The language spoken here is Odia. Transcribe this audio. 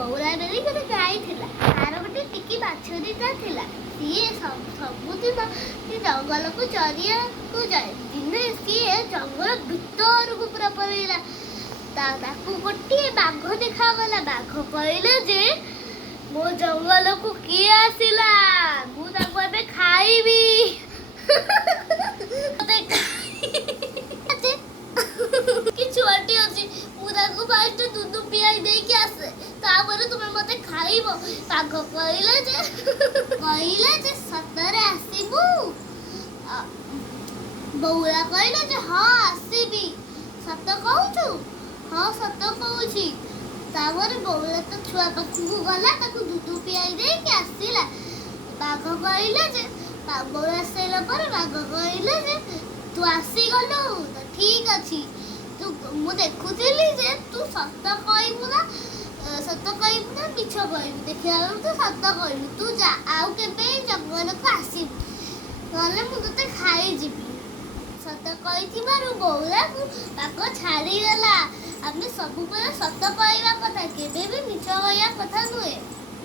ବଉଳା ବେଲି ଗୋଟେ ଗାଈ ଥିଲା। ତାର ଗୋଟେ ଟିକି ବାଛୁରୀଟା ଥିଲା। ସିଏ ସବୁଦିନ ଜଙ୍ଗଲକୁ ଚରିବାକୁ ଯାଏ। ଦିନେ ସିଏ ଜଙ୍ଗଲ ଭିତରକୁ ପୁରା ପଳେଇଲା। ତାକୁ ଗୋଟିଏ ବାଘ ଦେଖାଗଲା। ବାଘ କହିଲେ ଯେ ମୋ ଜଙ୍ଗଲକୁ କିଏ ଆସିଲା, ମୁଁ ତାକୁ ଏବେ ଖାଇବି। ଛୁଆଟି ଅଛି, ମୁଁ ତାକୁ ଫାଷ୍ଟ ଦୁଧ ପିଆଇ ଦେଇକି ଆସେ, ତାପରେ ତୁମେ ମତେ ଖାଇବ। ବାଘ କହିଲେ ଯେ ସତରେ ଆସିବୁ? ବଉଳା କହିଲା ଯେ ହଁ ଆସିବି। ସତ କହୁଛୁ? ହଁ ସତ କହୁଛି। ତାପରେ ବଉଳା ତ ଛୁଆ ପାଖକୁ ଗଲା, ତାକୁ ଦୁଧ ପିଆଇ ଦେଇକି ଆସିଲା। ବାଘ କହିଲେ ଯେ ବଉଳା ଆସିଲା ପରେ ବାଘ କହିଲେ ଯେ ତୁ ଆସିଗଲୁ ତ ଠିକ ଅଛି। ମୁଁ ଦେଖୁଥିଲି ଯେ ତୁ ସତ କହିବୁ ନା ମିଛ କହିବୁ। ଦେଖିଲା ବେଳକୁ ତୁ ସତ କହିବୁ। ତୁ ଯା, ଆଉ କେବେ ଜଙ୍ଗଲକୁ ଆସିବୁ, ନହେଲେ ମୁଁ ତତେ ଖାଇଯିବି। ସତ କହିଥିବାରୁ ବଉଳାକୁ ବାଘ ଛାଡ଼ିଗଲା। ଆମେ ସବୁବେଳେ ସତ କହିବା କଥା, କେବେ ବି ମିଛ କହିବା କଥା ନୁହେଁ।